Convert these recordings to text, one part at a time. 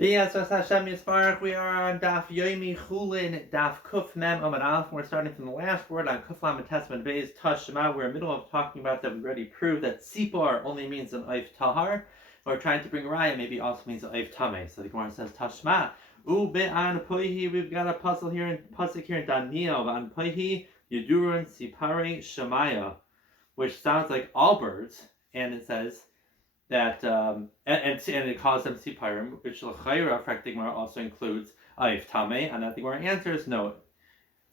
Yes, Hashem Yisbarach. We are on Daf Yomi Chullin, Daf Kuf Mem Amad Aleph. We're starting from the last word on Kuf Lam Testament Beis Tashma. We're in the middle of talking about that. We already proved that Sipor only means an Oif Tahar. We're trying to bring Raya, maybe also means an Oif Tame. So the Gemara says Tashma. Ube an Poihi. We've got a puzzle here in Pasuk here in Daniel. An Poihi Yedurun Sipare Shemaya, which sounds like all birds, and it says that and it calls them siparim, which l'chayra Gemara also includes aif tame, and that the Gemara answers no.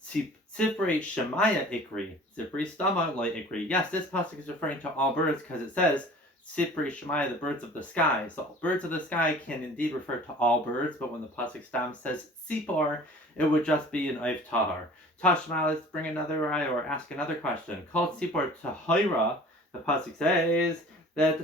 Sipri shemaya ikri, sipri stama like ikri. Yes, this pasuk is referring to all birds because it says sipri shemaya, the birds of the sky. So birds of the sky can indeed refer to all birds, but when the pasuk stam says sipor, it would just be an aif tahar. Tashma, let's bring another raya or ask another question. Called sipor tahira, the pasuk says that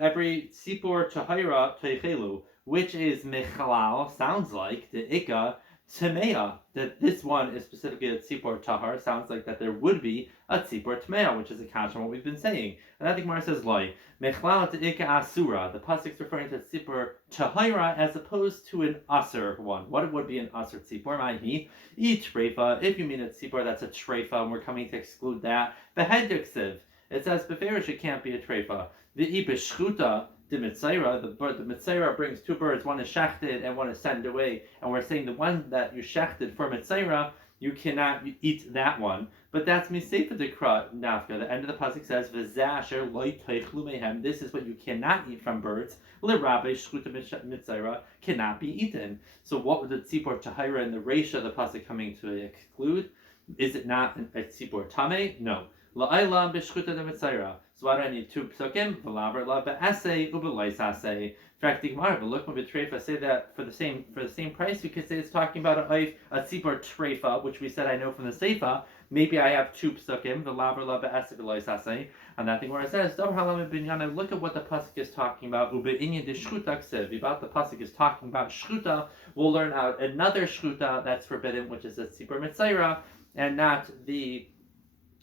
every sipor tahira teichelu, which is mechalal, sounds like the ikka tmeya, that this one is specifically a tzipor tahar, sounds like that there would be a tzipor tmeya, which is a catch on what we've been saying. And I think Gemara says like mechalal to ikka asura. The pasuk's referring to tzipor tahira as opposed to an asur one. What would be an asur tzipor? Mahi e treifa. If you mean a tzipor that's a treifa, and we're coming to exclude that. Beheduksiv. It says beferish it can't be a treifa. The ibeshchuta the mitzaira, the mitzaira brings two birds, one is shechted and one is sent away, and we're saying the one that you shechted for mitzaira, you cannot eat that one. But that's misefa dekra nafka. The end of the pasuk says v'zasher loy teichlu mehem. This is what you cannot eat from birds. L'rabe shchuta mitzaira cannot be eaten. So what would the tzipor tahira and the reisha of the pasuk coming to exclude? Is it not a tzipor tame? No. La'aylam b'shchuta de mitzaira. So why do I need two psukim? V'laber la be'asei u'b'lois asei. In fact, the Gemara look when treifa say that for the same price, we could say it's talking about a tzipor treifa, which we said I know from the seifa. Maybe I have two psukim. V'laber la be'asei u'b'lois asei. And that thing where it says, Dov halam b'inyan. Look at what the pasuk is talking about. U'be'inyan de shchuta ksiv. About the pasuk is talking about shchuta. We'll learn out another shchuta that's forbidden, which is a tzipor mitzaira, and not a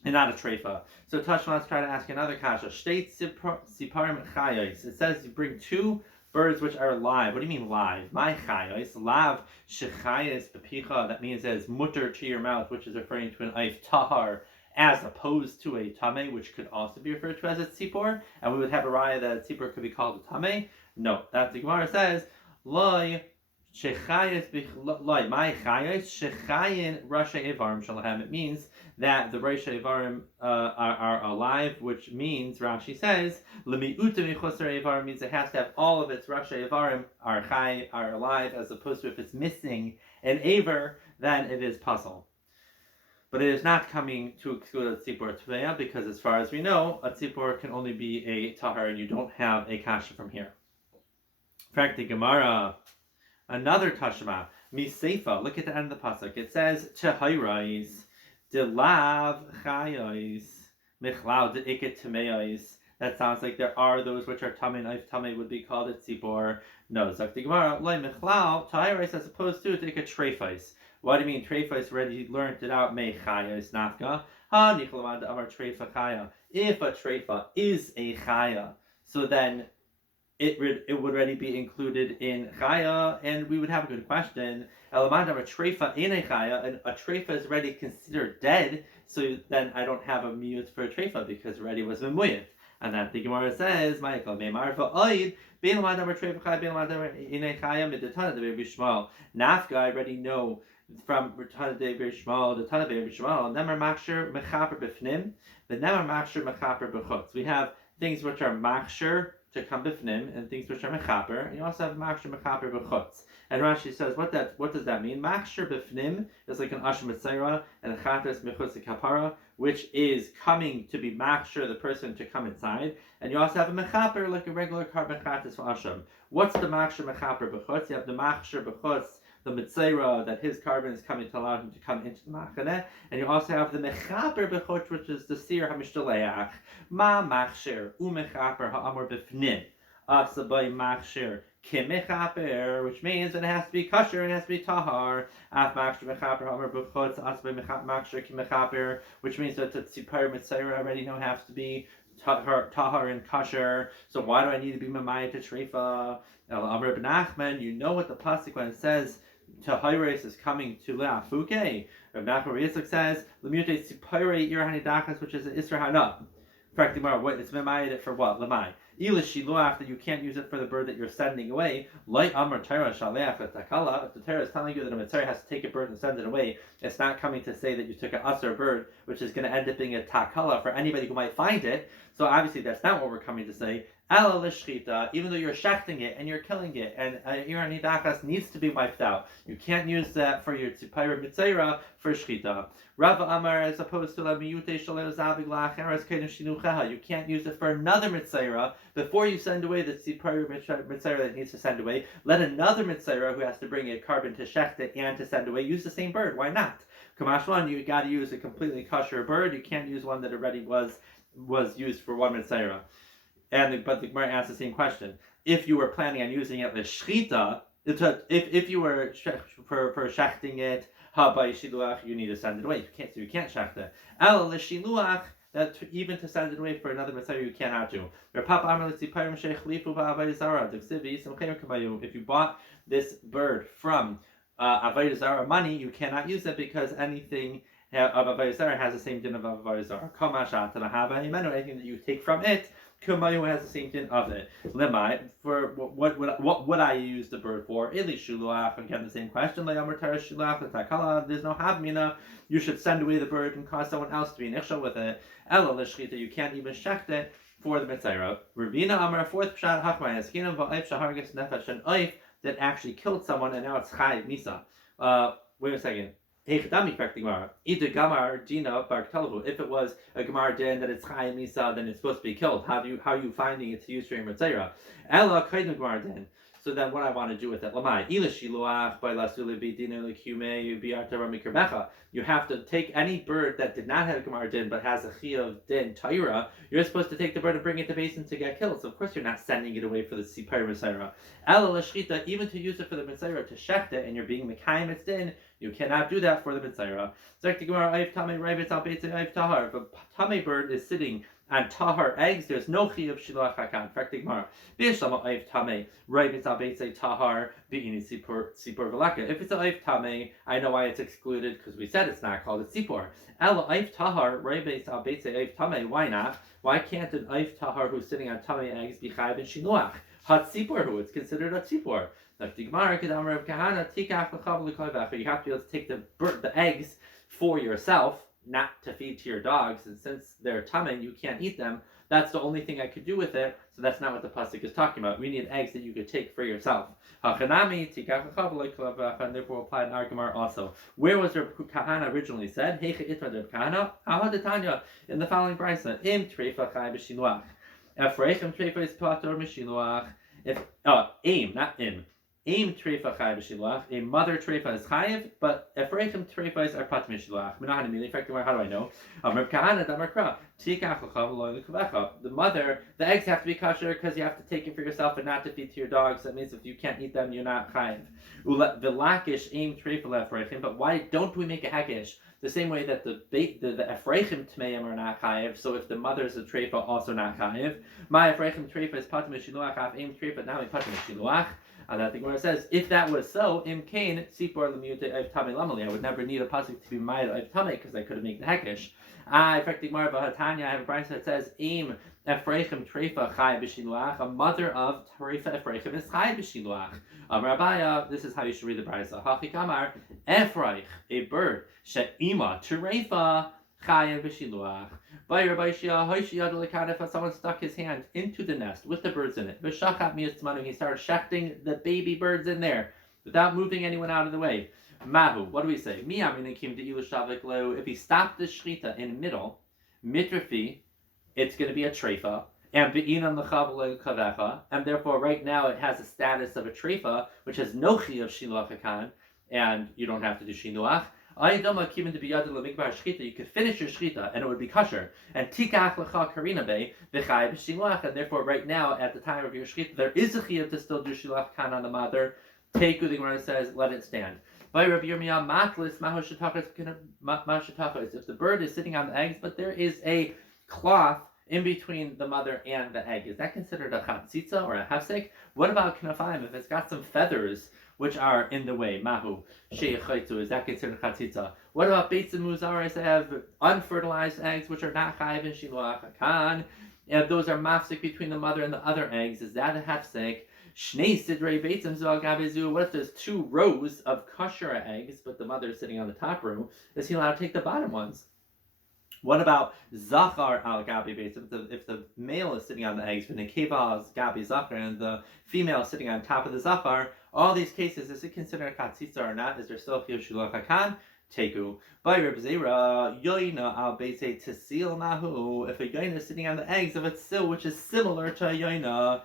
treifa. So Tashma, let's try to ask another kasha. Shteit siparim chayos. It says you bring two birds which are live. What do you mean live? My chayos, lav shechayos bepicha. That means it is mutter to your mouth, which is referring to an aif tahar, as opposed to a tame, which could also be referred to as a tzipor. And we would have a raya that a tzipor could be called a tame. No, that the Gemara says loy. Shechayes b'chloi my chayes shechayin rasha evarim shalahem. It means that the rasha evarim are alive, which means Rashi says lemiuta michosar evarim means it has to have all of its rasha evarim are alive, as opposed to if it's missing an aver, then it is puzzle. But it is not coming to exclude a tzipor tveya, because as far as we know, a tzipor can only be a tahar, and you don't have a kasha from here. In fact, the Gemara. Another tashma, misefa. Look at the end of the pasuk. It says tehayrais, de lav chayais, michlao de iket tameais. That sounds like there are those which are tame. If tame would be called a tzipor. No, zok the Gemara. Loy michlao tehayrais as opposed to iket treifais. What do you mean treifais? Already learned it out. Me chayais nafka. Ha nichlamad amar treifa chaya. If a treifa is a chaya, so then it would already be included in chaya, and we would have a good question. Elamad a treifa in a chaya, and a treifa is already considered dead, so then I don't have a miyut for a treifa because already was memuyat. And that the Gemara says, Michael, Meimar va'oid, bein lamad a treifa chaya, bein lamad in a chaya, midetana de b'shmal. Nafka, I already know from Tana de b'shmal, the Tana de b'shmal, nemar machsher mechaper b'fnim, the nemar machsher mechaper b'chutz. We have things which are machsher to come b'fnim, and things which are mechaper, and you also have machsher mechaper b'chutz. And Rashi says, what does that mean? Machsher b'fnim is like an asher mitzaira, and a chatas mechutz kapara, which is coming to be machsher, the person to come inside. And you also have a mechaper, like a regular carbon chatas for asham. What's the machsher mechaper b'chutz? You have the machsher b'chutz, the mitzaira, that his carbon is coming to allow him to come into the machaneh, and you also have the mechaper b'chutz, which is the seer hamishtaleyach. Ma machsher u'mechaper ha'amor b'fnim asabay machsher kimechaper, which means it has to be kosher and it has to be tahar. Af machsher mechaper ha'amor b'chutz asabay machsher kimechaper, which means that the tzipar mitzaira already know has to be tahar and kosher. So why do I need to be mamayit to treifa? Amr ben Nachman, you know what the pasuk when it says Tahires is coming to Leafuke. Rav Nachman Yitzchak says Lemute Tzipire Irhanidachas, which is Isra Hana. Correct, what it's memayed for what? Lemai. Elish shiluach, that you can't use it for the bird that you're sending away. Light amar Torah shaleach takala. If the Torah is telling you that a mitzvah has to take a bird and send it away, it's not coming to say that you took an usher bird, which is going to end up being a takala for anybody who might find it. So obviously that's not what we're coming to say. Ela l'shchita, even though you're shechting it and you're killing it, and Iran Nidachas needs to be wiped out. You can't use that for your tzipayra mitzayra for shchita. Rava Amar, as opposed to la miyute shalel zavig la'acheres kedem shinucheha. You can't use it for another mitzayra before you send away the tzipayra mitzayra that needs to send away. Let another mitzayra who has to bring a carbon to shecht it and to send away use the same bird. Why not? Kamashwan, you got to use a completely kosher bird. You can't use one that already was used for one mitzayra. But the Gemara asks the same question. If you were planning on using it as shchita, if you were for shechting it, by shiluach, you need to send it away. You can't shecht it. El l'shiluach, that even to send it away for another mitzvah you cannot do. If you bought this bird from avodah zarah money, you cannot use it because anything of avodah zarah has the same din of avodah zarah. Anything that you take from it, Kumayu has the same thing of it. Lemai, for what would I use the bird for? Ili shuluach, again the same question. There's no havmina. You should send away the bird and cause someone else to be nichshel with it. Ela l'shchita, you can't even shecht it for the mitzayra. Ravina Amar, fourth pshat hachmai eskinam va'ayf shahargis nefesh an oif that actually killed someone and now it's chayiv misa. Wait a second. If it was a Gemar din that it's Chayim Misa, then it's supposed to be killed. How are you finding it's used for your Mitzayra? Ella Kaidin Gemar din. So then what I want to do with it, Lamai, you have to take any bird that did not have a Gemar din but has a Chi of din Taira. You're supposed to take the bird and bring it to basin to get killed. So of course you're not sending it away for the Sipar Mitzayra. Ella Lashchita, even to use it for the Mitzayra, to shecht it, and you're being Mekayim its din, you cannot do that for the Mitzayra. If a Tame bird is sitting on tahar eggs, there's no chi of shiluach hakan. Praktik mar. B'yishlama oif tame. Right, it's al beitzei tahar be'ini sipur velaka. If it's an oif tame, I know why it's excluded because we said it's not called a sipur. El oif tahar right beitzei al beitzei oif tame. Why not? Why can't an oif tahar who's sitting on tame eggs be chayv in shiluach? Hat sipur, who it's considered a sipur. You have to be able to take the eggs for yourself, not to feed to your dogs, and since they're tamei, you can't eat them. That's the only thing I could do with it, so that's not what the pasuk is talking about. We need eggs that you could take for yourself. And therefore apply in our Gemara also. Where was Reb Kahana originally said? In the following brisa, Im treifa chai b'shiluach. Efreichem treifa is patur m'shiluach. Aim, not im. Aim treifa chayiv b'shiluach. A mother treifa is chayiv, but efreichem treifas are pat m'shiluach. How do I know? The mother, the eggs have to be kosher because you have to take it for yourself and not to feed to your dogs. That means if you can't eat them, you're not chayiv. V'lakish aim treifa le'efreichem. But why don't we make a hekish? The same way that the efreichem tmeim are not chayiv. So if the mother is a treifa, also not chayiv. My efreichem treifa is pat m'shiluach. Af aim treifa now we pat m'shiluach. And I think where it says, if that was so, im kain sipor lemute of tame lamali, I would never need a pasuk to be made of tame because I could have made the hekish. I effectively more of a hatanya. I have a brisa that says, im efreichem treifa chai b'shiluach. A mother of treifa efreichem is chai b'shiluach. Rabbiya, this is how you should read the brisa. Hachik amar efreich, a bird she'ima treifa chai b'shiluach. If someone stuck his hand into the nest with the birds in it, he started shechting the baby birds in there without moving anyone out of the way. Mahu, what do we say? If he stopped the shchita in the middle, mitrafi, it's going to be a treifa, and therefore right now it has a status of a treifa, which has no chi of shiluach hakan, and you don't have to do shiluach. You could finish your shchita and it would be kosher. And tikach lecha karina be v'chai b'shiluach. And therefore, right now at the time of your shchita, there is a chiyuv to still do shiluach kan on the mother. Take the Gemara says, let it stand. By Rabbi Yirmiyah matlis mahoshatachas. If the bird is sitting on the eggs, but there is a cloth in between the mother and the egg. Is that considered a chatzitza or a hefsek? What about knafayim? If it's got some feathers which are in the way, mahu, sheyachaytu, is that considered chatzitza? What about beitzim muzaris that have unfertilized eggs which are not chayiv in shiluach hakan? If those are mafsik between the mother and the other eggs, is that a hefsek? Shnei sidrei beitzim zu al gabezu. What if there's 2 rows of kosher eggs, but the mother is sitting on the top row? Is he allowed to take the bottom ones? What about zachar al gabi beitzim? If the male is sitting on the eggs, v'nekeva al gabi zachar, and the female is sitting on top of the zachar, all these cases, is it considered a katzitza or not? Is there still chiyuv shulach hakan? Teku. By Reb Zera, yoina al beitze tsil mahu. If a yoina is sitting on the eggs of a tsil, which is similar to a yoina,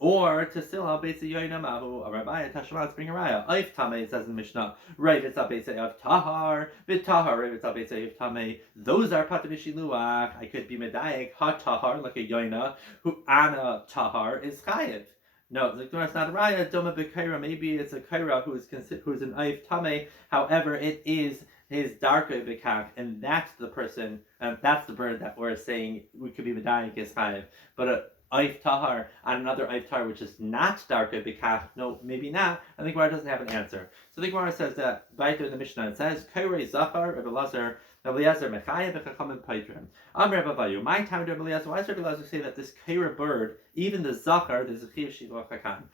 or to still al beitze yoina mahu, a rabbi tashma bring a raya. Oif tamei, it says in the Mishnah. Right, it's al beitze of tahar, bit tahar. Right, it's al beitze of tamei. Those are patam shiluach. I could be medayek ha tahar like a yoina who ana tahar is chayiv. No, the Gemara is not a raya. Doma b'kaira. Maybe it's a kaira who's an oif tamei. However, it is his darka b'kach, and that's the person. That's the bird that we're saying we could be medayek is chayiv. But a Eif Tahar on another Eif Tahar which is not darka b'kach, no, maybe not. And the Gemara doesn't have an answer. So the Gemara says that right there in the Mishnah it says Kairei Zachar Rebbe Elazar Mechayev v'Chachamim Paitrim. Rabbi Vayu. My time to Rebbe Elazar. Why does Rebbe Elazar say that this Kaira bird, even the Zachar, there's a Chiyav Shiluach Hakan?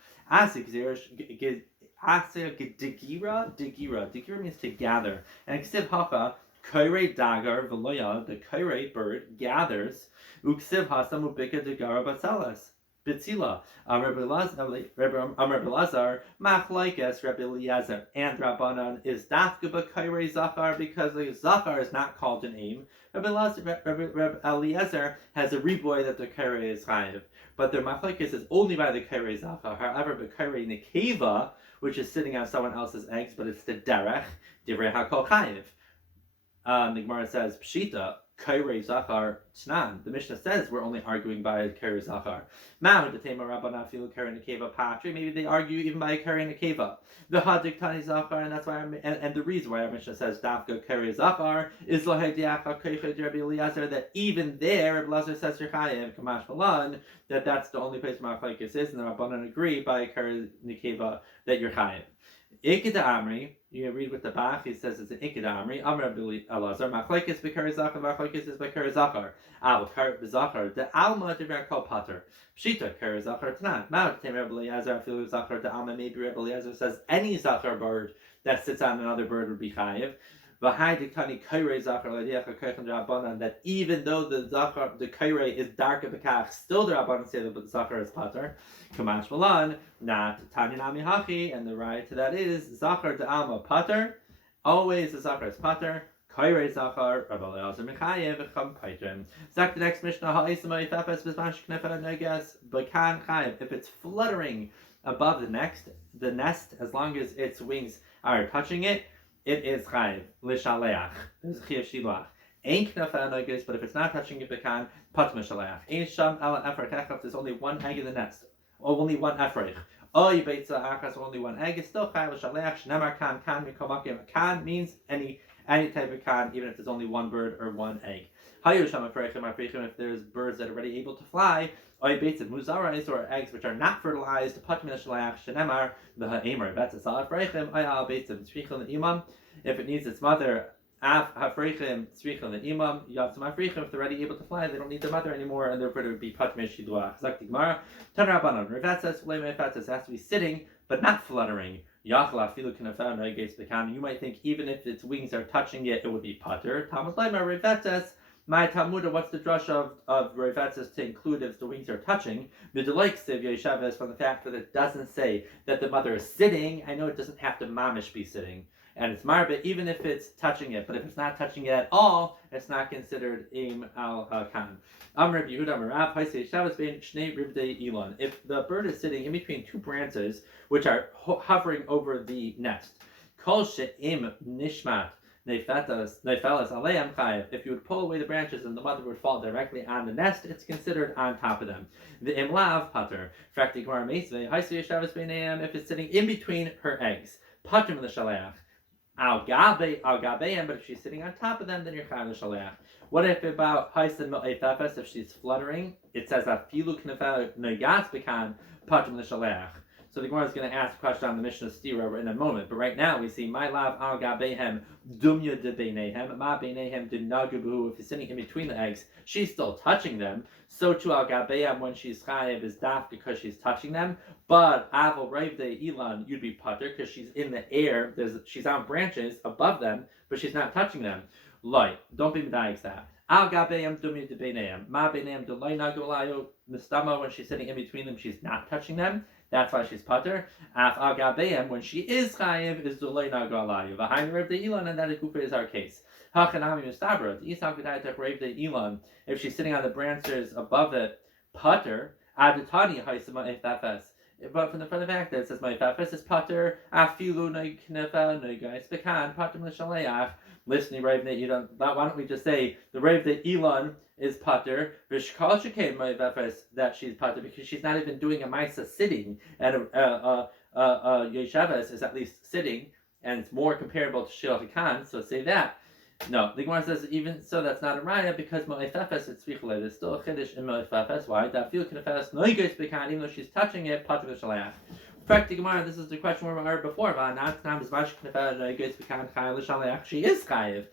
Degira means to gather, and Ksiv Hacha. Kairei dagar v'loya, the kairei bird gathers. Uksiv hasam ubika degara batzalas. Bitzila. Rabbi Elazar, machlaikes Rabbi Eliezer, and Rabbanan is dafka b'kairei zachar because the zachar is not called an aim. Rabbi Eliezer has a reboy that the kairei is chayiv, but their machlaikes is only by the kairei zachar. However, b'kairei nekeva, which is sitting on someone else's eggs, but it's the derech divrei hakol chayiv. The Gemara says, Pshita, Kairei Zachar Tznan. The Mishnah says we're only arguing by Kairei Zachar. Maybe they argue even by Kairei Nekeva. The Hadik Tani Zachar, and that's why and the reason why our Mishnah says Dafka Kairei Zachar is that even there, Reb Elazar says Yerchayev, Kamash Malan, that's the only place Machlekes is, and the Rabbanan agree by Kairei Nekeva that Yerchayev. Ikeda Amri, you can read with the Bach, he says it's an Ikeda Amri, Amr Elazar, Machlekes B'Kari Zachar, Machlekes is B'Kari Zachar, Al B'Zachar, the Alma Divrei Kol Pater, Pshita Kari Zachar Tanan, Ma'at Tem Rebbe Eliezer, Filu Zachar, the Alma, maybe Rebbe Eliezer says any Zachar bird that sits on another bird would be Chayiv. That even though the Zachar, the Kairei is darker b'kach, still the Rabbanan say that the Zachar is pater. Kamash Malan, not Tanyanami Hachi, and the right to that is Zachar de Alma pater. Always the Zachar is pater. Kairei Zachar, Rabbi Elazar Mechayev, Chum Paitrim. Zach the next Mishnah, Ha'isma Yifefes B'Zmash Knefa Neges B'Kan Chayev. If it's fluttering above the nest, as long as its wings are touching it, it is chayiv l'shaleach. There's chiyuv shiluach. Ain't knafa neges, but if it's not touching it, bekan pat mishaleach. Ain't sham ala efrach echaf. There's only one egg in the nest, or only one efrach. Oy beitza achas, only one egg. It's still chayiv l'shaleach. Shnemar kan mikomakim. Kan means any type of kan, even if there's only one bird or one egg. Hayusham efrachim. If there's birds that are already able to fly. Oy beitza muzarais, or eggs which are not fertilized. Pat mishaleach. Shnemar the ha'emer betzas al efrachim. Oy al beitza tzvichel imam. If it needs its mother, if they're already able to fly, they don't need their mother anymore, and therefore it would be patmish shiduach. Zaktigmara, Tanrabanan, Revetzes, Lemevetzes has to be sitting, but not fluttering. Yachla, Filu Kinafan, Regates Bekan. You might think even if its wings are touching it, it would be pater. Talmud Leimer, Revetzes, my Talmuda, what's the drush of Revetzes to include if the wings are touching? Midelaik Siv Yeshavas, from the fact that it doesn't say that the mother is sitting. I know it doesn't have to mamish be sitting. And it's marba even if it's touching it, but if it's not touching it at all, it's not considered im al kan. Amr Yehuda Marav Haisei Shabbos bein Shnei Rivdei Elon. If the bird is sitting in between 2 branches which are hovering over the nest, Kol she'im nishmat neifelas aleim chayev. If you would pull away the branches and the mother would fall directly on the nest, it's considered on top of them. The imlav pater. Frakti Gemara Meisvei Haisei Shabbos beineim. If it's sitting in between her eggs, pater min the shaleach. Al gabeim, but if she's sitting on top of them, then you're chayav l'shaleach. What if about haisim me'efefes, if she's fluttering? It says afilu knefel negas bekan patim l'shaleach. So the Gemara is going to ask a question on the Mishnah Stira in a moment. But right now we see my lav al gabehem dumya de beinehem ma beinehem de nagabu. If he's sitting in between the eggs, she's still touching them. So too al gabehem when she's chayev is daf because she's touching them. But aval reiv de ilan you'd be putter because she's in the air. She's on branches above them, but she's not touching them. Loi, don't be medayik that. Al gabehem dumya de beinehem ma beinehem de loy nagulayo mistama when she's sitting in between them, she's not touching them. That's why she's pater. Af al gabeim, when she is chayiv, is dulay nagalayu. Behind Rev de Ilan, and that is our case. Hachanami mistabra. Isal gedaytech Rev de Ilan. If she's sitting on the branches above it, pater. Adatani haisama efafes. But from the fact that it says my efafes is pater. Afilu neiknefa neigais bekan pater l'shaleach. Listening, Rev de Ilan. Why don't we just say the Rev de Ilan is pater, v'shkal shekei ma'efefes, that she's pater because she's not even doing a ma'isa sitting, and yeshavas is at least sitting, and it's more comparable to shil hakan. So say that. No, the Gemara says even so that's not a raya because ma'efefes it's tzrichulei. There's still a chiddush in ma'efefes. Why? That feel knefes noigos bekan, even though she's touching it, pater v'shaleach. In fact, the Gemara, this is the question we heard before. She is chayiv.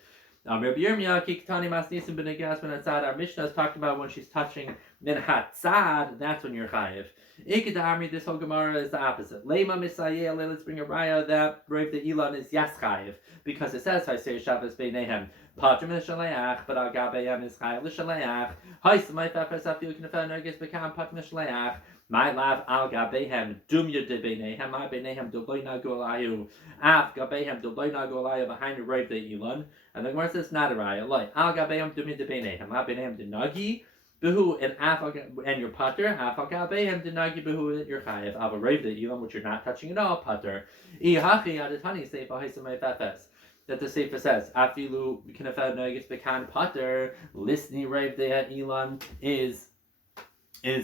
Rabbi Yirmiyah, Kiktani Masnisim ben Negas ben Hatzad. Our Mishnah is talking about when she's touching min Hatzad, that's when you're chayiv. Ikeda this whole Gemara is the opposite. Lema Misayeh, let's bring a raya that Rav the Ilan is yes chayiv. Because it says, I say Shabbos Beinehem, Patrim Shaleach, but Al Gabeim is chayiv l'shaleach. Hais my fefes afil knefel nergis bekam Patrim Shaleach. My lav al gabehem dumya de beinehem, my beinehem doloy nagolayu, af gabehem doloy nagolayu behind the Rav de Ilan. And the Gemara says not a raya. Like al gabehem dumya de beinehem, my beinehem de nagi behu and af and your pater, af al gabehem de nagi behu your chayev av a Rav de Ilan, which you're not touching at all pater. Ihachi adatani seifa haisamay fefes. That the Sefer says, afilu knefel nagis bekan pater, listening Rav de Ilan is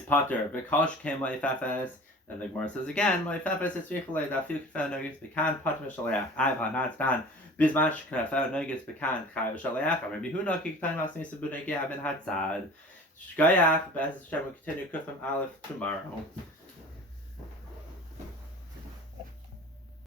pater because came my fefes, and the Gemara says again my fefes is tzrichulei that few knefel nagis bekan pater v'shaleach. I've not done bizmash knefel nagis bekan chayav v'shaleach. Rabbi Huna kiktan masnis bunegei ben hatzad. Shkayach. Bez Hashem, we continue Kufim Aleph tomorrow.